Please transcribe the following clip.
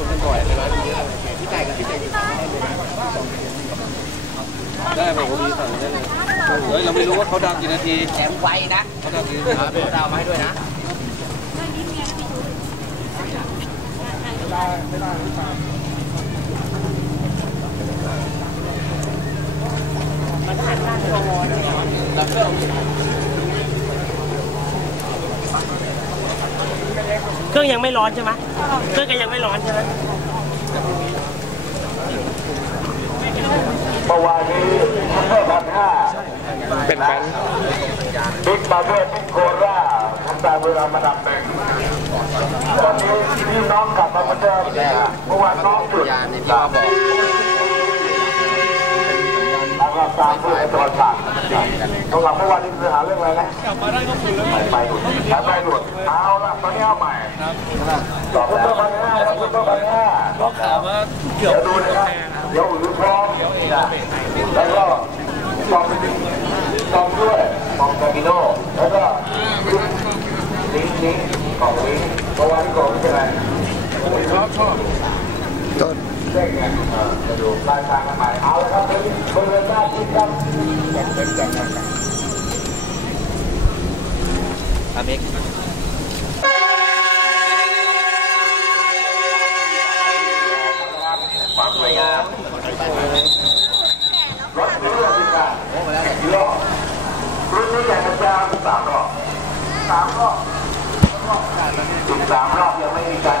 ชมกันบ่อยในร้านนี้พี่ไก่กับพี่ไก่ได้ไหมผมมีสั่งได้เลยเฮ้ยเราไม่รู้ว่าเขาดังกี่นาทีแถมไวนะเขาดังกี่นาทีดาวมาให้ด้วยนะเครื่องยังไม่ร้อนใช่ไหมเครื่องก็ยังไม่ร้อนใช่ไหมเมื่อวานนี้ซุปเปอร์พันห้าเป็นแฟนบิ๊กบาร์เบอร์บิ๊กโคราทำตามเวลามาดับหนึ่งตอนนี้พี่น้องกลับมาเหมือนเดิมเมื่อวานน้องจุดสามแล้วก็ตามเพื่อนตัวสั่ง ตรงหลังเมื่อวานนี้คือหาเรื่องอะไรนะกลับมาได้ก็คือเรื่องไปหลุดไปหลุดเอาละตอนนี้เอาใหม่สองซุปเปอร์พันห้าแล้วซุปเปอร์พันห้าถามว่าเดี๋ยวดูนะครับเดี๋ยวอือพร้อมแล้วก็ฟองฟองด้วยฟองกามิโน่แล้วก็ลิงก์ลิงก์ของลิงก์เพราะว่าที่องไม่เป็นไรชอบชอบต้นเด้งไงจะดูลายทางกันใหม่เอาละครับ อาเมกความสวยงามรถเรือสิบาทรอรุ่นนี้แข่งกันยาวสามรอสามรอบสามรอบยังไม่มีการ